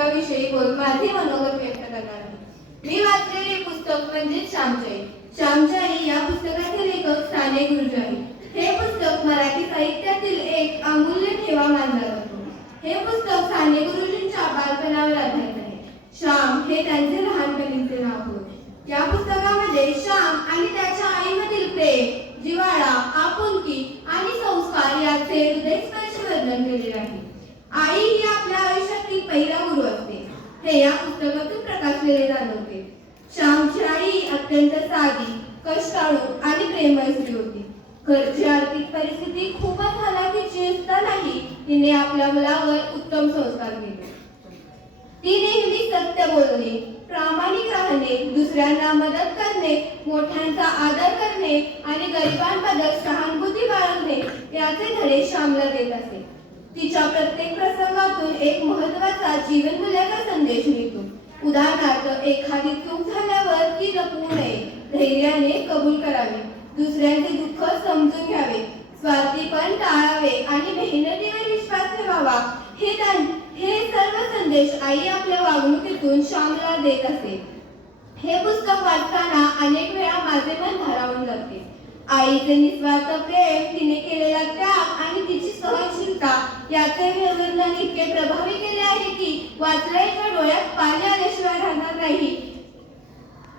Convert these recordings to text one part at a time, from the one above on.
पुस्तकाविषयी माझे मनोगत व्यक्त करणार आहे. मी वाचलेले पुस्तक म्हणजे श्यामची. श्यामची या पुस्तकाचे लेखक साने गुरुजी आहेत. हे पुस्तक मराठी साहित्यातील एक अमूल्य ठेवा मानला जातो. हे पुस्तक साने गुरुजींच्या बालपणावर आधारित आहे. श्याम हे त्यांचे लहानपणीचे नाव होते. या पुस्तकामध्ये श्याम आणि त्याच्या आईमधील प्रेम, जिव्हाळा, आपुलकी आणि संस्कार याचे हृदयस्पर्शी वर्णन केलेले आहे. आई ही आपल्या आयुष्यातील पहिला गुरु असते, हे या पुस्तकातून प्रकाशलेले जाणवते. श्यामची आई अत्यंत साधी, कष्टाळू आणि प्रेमळ स्त्री होती. घरची आर्थिक परिस्थिती खूपच हलाखीची असतानाही तिने आपल्या मुलावर उत्तम संस्कार केले. ती नेहमी सत्य बोलणे, प्रामाणिक राहणे, दुसऱ्यांना मदत करणे, मोठ्यांचा आदर करणे आणि गरिबांबद्दल सहानुभूती बाळगणे याचे धडे श्यामला देत असे. तिच्या प्रत्येक प्रसंगातून एक महत्त्वाचा जीवनमूल्याचा संदेश मिळतो. उदाहरणार्थ, एखादी चूक झाल्यावर ती लपवू नये, धैर्याने कबूल करावे, दुसऱ्यांचे दुःख समजून घ्यावे, स्वार्थीपण टाळावे आणि मेहनतीवर विश्वास ठेवावा. हे सर्व संदेश आई आपल्या वागणुकीतून श्यामला देत असे. हे पुस्तक वाचताना अनेक वेळा माझे मन भारावून जाते. आईचे निस्वार्थ प्रेम, तिने केलेला त्याग आणि तिची सहनशीलता याचे वर्णन इतके प्रभावी केले आहे की वाचल्याच्या डोळ्यात पाणी आल्याशिवाय राहणार नाही.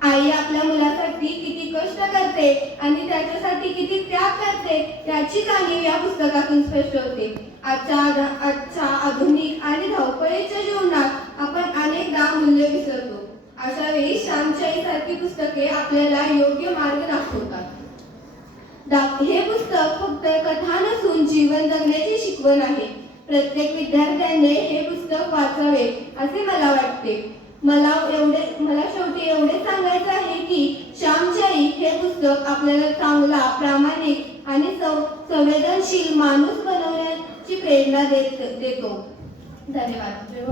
आई आपल्या मुलासाठी किती कष्ट करते आणि त्याच्यासाठी किती त्याग करते याची जाणीव या पुस्तकातून स्पष्ट होते. आजच्या आधुनिक आणि धावपळीच्या जीवनात आपण अनेकदा मूल्य विसरतो. अशा वेळी श्यामची आई सारखी पुस्तके आपल्याला योग्य मार्ग दाखवतात. हे पुस्तक फक्त कथा नसून जीवन जगण्याची शिकवण आहे. प्रत्येक विद्यार्थ्याने हे पुस्तक वाचावे असे मला वाटते. मला शेवटी एवढे सांगायचे आहे की श्यामची आई हे पुस्तक आपल्याला चांगला, प्रामाणिक आणि संवेदनशील माणूस बनवण्याची प्रेरणा देतो. धन्यवाद.